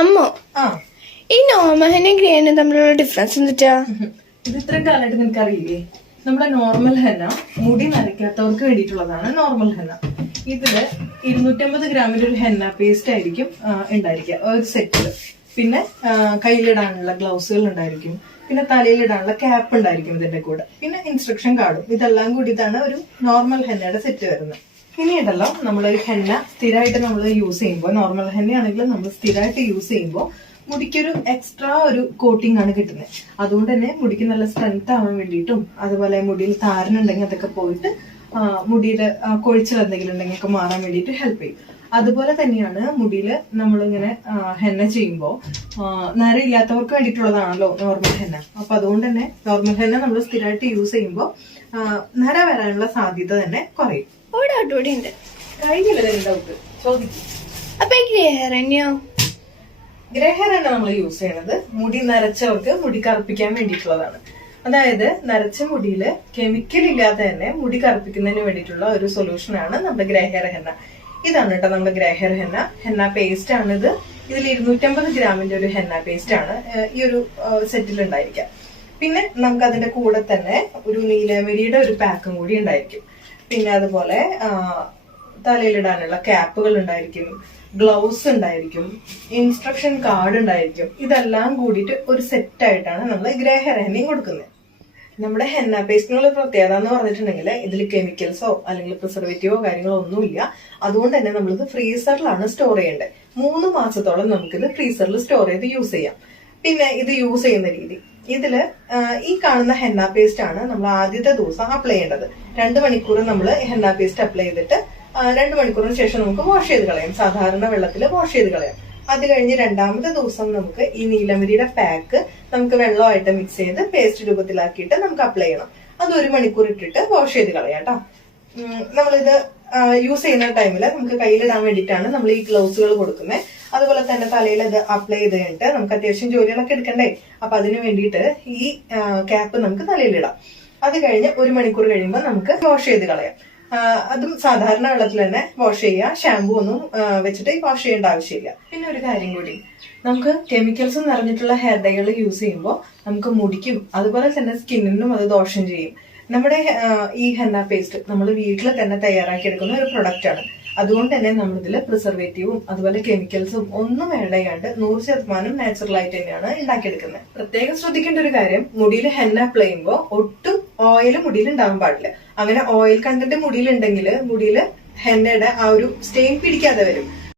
അമ്മ. ഈ നോമഹനും ഗ്രേനും തമ്മിലുള്ള ഡിഫറൻസ് എന്നിട്ടാ ഇത് ഇത്രയും കാലമായിട്ട് നിനക്ക് അറിയില്ലേ നമ്മുടെ നോർമൽ ഹെന്ന മുടി നരയ്ക്കാത്തവർക്ക് വേണ്ടിയിട്ടുള്ളതാണ് നോർമൽ ഹെന്ന ഇതിൽ ഇരുന്നൂറ്റമ്പത് ഗ്രാമിന്റെ ഒരു ഹെന്ന പേസ്റ്റ് ആയിരിക്കും ഉണ്ടായിരിക്കുക. ഒരു സെറ്റിൽ പിന്നെ കയ്യിലിടാനുള്ള ഗ്ലൗസുകൾ ഉണ്ടായിരിക്കും. പിന്നെ തലയിലിടാനുള്ള ക്യാപ്പ് ഉണ്ടായിരിക്കും ഇതിന്റെ കൂടെ. പിന്നെ ഇൻസ്ട്രക്ഷൻ കാർഡും ഇതെല്ലാം കൂടി ഇതാണ് ഒരു നോർമൽ ഹെന്നയുടെ സെറ്റ് വരുന്നത്. പിന്നീടല്ലോ നമ്മൾ ഒരു ഹെന്ന സ്ഥിരമായിട്ട് നമ്മൾ യൂസ് ചെയ്യുമ്പോൾ നോർമൽ ഹെന്ന ആണെങ്കിൽ നമ്മൾ സ്ഥിരമായിട്ട് യൂസ് ചെയ്യുമ്പോൾ മുടിക്കൊരു എക്സ്ട്രാ ഒരു കോട്ടിംഗ് ആണ് കിട്ടുന്നത്. അതുകൊണ്ട് തന്നെ മുടിക്ക് നല്ല സ്ട്രെങ്ത് ആവാൻ വേണ്ടിയിട്ടും അതുപോലെ മുടിയിൽ താരനുണ്ടെങ്കിൽ അതൊക്കെ പോയിട്ട് മുടിയിൽ കൊഴിച്ചിൽ എന്തെങ്കിലും ഉണ്ടെങ്കിൽ ഒക്കെ മാറാൻ വേണ്ടിയിട്ട് ഹെൽപ്പ് ചെയ്യും. അതുപോലെ തന്നെയാണ് മുടിയിൽ നമ്മളിങ്ങനെ ഇങ്ങനെ ഹെന്ന ചെയ്യുമ്പോൾ നരയില്ലാത്തവർക്ക് വേണ്ടിയിട്ടുള്ളതാണല്ലോ നോർമൽ ഹെന്ന. അപ്പൊ അതുകൊണ്ട് തന്നെ നോർമൽ ഹെന്ന നമ്മൾ സ്ഥിരമായിട്ട് യൂസ് ചെയ്യുമ്പോൾ നര വരാനുള്ള സാധ്യത തന്നെ കുറയും. ഗ്രഹരണ ഡൗട്ട് കൂടി ഉണ്ട്. കഴിഞ്ഞില്ല ഡൗട്ട് ചോദിക്കും. അപ്പൊ ഈ ഗ്രേ ഹെയർ തന്നെയോ ഗ്രേ ഹെയർ തന്നെ നമ്മൾ യൂസ് ചെയ്യണത് മുടി നരച്ചവർക്ക് മുടി കറുപ്പിക്കാൻ വേണ്ടിയിട്ടുള്ളതാണ്. അതായത് നരച്ച മുടിയിൽ കെമിക്കൽ ഇല്ലാതെ തന്നെ മുടി കറുപ്പിക്കുന്നതിന് വേണ്ടിയിട്ടുള്ള ഒരു സൊല്യൂഷനാണ് നമ്മുടെ ഗ്രേ ഹെയർ ഇതാണ് കേട്ടോ നമ്മുടെ ഗ്രഹർ ഹെന്ന. ഹെന്ന പേസ്റ്റ് ആണ് ഇത് ഇതിൽ ഇരുന്നൂറ്റമ്പത് ഗ്രാമിന്റെ ഒരു ഹെന്ന പേസ്റ്റ് ആണ്. ഈ ഒരു സെറ്റിൽ ഉണ്ടായിരിക്കുക പിന്നെ നമുക്ക് അതിന്റെ കൂടെ തന്നെ ഒരു നീലമരിയുടെ ഒരു പാക്കും കൂടി ഉണ്ടായിരിക്കും. പിന്നെ അതുപോലെ തലയിലിടാനുള്ള ക്യാപ്പുകൾ ഉണ്ടായിരിക്കും ഗ്ലൗസ് ഉണ്ടായിരിക്കും ഇൻസ്ട്രക്ഷൻ കാർഡ് ഉണ്ടായിരിക്കും. ഇതെല്ലാം കൂടിയിട്ട് ഒരു സെറ്റ് ആയിട്ടാണ് നമ്മൾ ഗ്രഹരഹനയും കൊടുക്കുന്നത്. നമ്മുടെ ഹെന്ന പേസ്റ്റിനുള്ള പ്രത്യേകത എന്ന് പറഞ്ഞിട്ടുണ്ടെങ്കിൽ ഇതിൽ കെമിക്കൽസോ അല്ലെങ്കിൽ പ്രിസർവേറ്റീവോ കാര്യങ്ങളോ ഒന്നുമില്ല. അതുകൊണ്ട് തന്നെ നമ്മളിത് ഫ്രീസറിലാണ് സ്റ്റോർ ചെയ്യേണ്ടത് മൂന്ന് മാസത്തോളം നമുക്കിത് ഫ്രീസറിൽ സ്റ്റോർ ചെയ്ത് യൂസ് ചെയ്യാം. പിന്നെ ഇത് യൂസ് ചെയ്യുന്ന രീതി. ഇതിൽ ഈ കാണുന്ന ഹെന്ന പേസ്റ്റ് ആണ് നമ്മൾ ആദ്യത്തെ ദിവസം അപ്ലൈ ചെയ്യേണ്ടത്. രണ്ട് മണിക്കൂർ നമ്മൾ ഹെന്ന പേസ്റ്റ് അപ്ലൈ ചെയ്തിട്ട് രണ്ട് മണിക്കൂറിന് ശേഷം നമുക്ക് വാഷ് ചെയ്ത് കളയാം. സാധാരണ വെള്ളത്തിൽ വാഷ് ചെയ്ത് കളയാം. അത് കഴിഞ്ഞ് രണ്ടാമത്തെ ദിവസം നമുക്ക് ഈ നീലമരിയുടെ പാക്ക് നമുക്ക് വെള്ളമായിട്ട് മിക്സ് ചെയ്ത് പേസ്റ്റ് രൂപത്തിലാക്കിയിട്ട് നമുക്ക് അപ്ലൈ ചെയ്യണം. അത് ഒരു മണിക്കൂർ ഇട്ടിട്ട് വാഷ് ചെയ്ത് കളയാം കേട്ടോ. നമ്മളിത് യൂസ് ചെയ്യുന്ന ടൈമിൽ നമുക്ക് കയ്യിലിടാൻ വേണ്ടിയിട്ടാണ് നമ്മൾ ഈ ഗ്ലൗസുകൾ കൊടുക്കുന്നത് അതുപോലെ തന്നെ തലയിൽ ഇത് അപ്ലൈ ചെയ്ത് കഴിഞ്ഞിട്ട് നമുക്ക് അത്യാവശ്യം ജോലികളൊക്കെ എടുക്കണ്ടേ? അപ്പൊ അതിന് വേണ്ടിയിട്ട് ഈ ക്യാപ്പ് നമുക്ക് തലയിലിടാം അത് കഴിഞ്ഞ് ഒരു മണിക്കൂർ കഴിയുമ്പോൾ നമുക്ക് വാഷ് ചെയ്ത് കളയാം. അതും സാധാരണ വെള്ളത്തിൽ തന്നെ വാഷ് ചെയ്യുക. ഷാമ്പു ഒന്നും വെച്ചിട്ട് വാഷ് ചെയ്യേണ്ട ആവശ്യമില്ല. പിന്നെ ഒരു കാര്യം കൂടി. നമുക്ക് കെമിക്കൽസ് നിറഞ്ഞിട്ടുള്ള ഹെയർ ഡൈകൾ യൂസ് ചെയ്യുമ്പോൾ നമുക്ക് മുടിക്കും അതുപോലെ തന്നെ സ്കിന്നിനും അത് ദോഷം ചെയ്യും. നമ്മുടെ ഈ ഹെന്ന പേസ്റ്റ് നമ്മൾ വീട്ടിൽ തന്നെ തയ്യാറാക്കി എടുക്കുന്ന ഒരു ആണ്. അതുകൊണ്ട് തന്നെ നമ്മളിതിൽ പ്രിസർവേറ്റീവും അതുപോലെ കെമിക്കൽസും ഒന്നും വേണ്ടയാണ്ട് നൂറ് ശതമാനം നാച്ചുറൽ ആയിട്ട് തന്നെയാണ് ഉണ്ടാക്കിയെടുക്കുന്നത്. പ്രത്യേകം ശ്രദ്ധിക്കേണ്ട ഒരു കാര്യം മുടിയിൽ ഹെന്ന അപ്ലൈ ചെയ്യുമ്പോൾ ഒട്ടും ഓയിൽ മുടിയിൽ ഉണ്ടാവാൻ പാടില്ല. അങ്ങനെ ഓയിൽ കണ്ടന്റ് മുടിയിൽ ഉണ്ടെങ്കിൽ മുടിയിൽ ഹെന്നയുടെ ആ ഒരു സ്റ്റെയിൻ പിടിക്കാതെ വരും.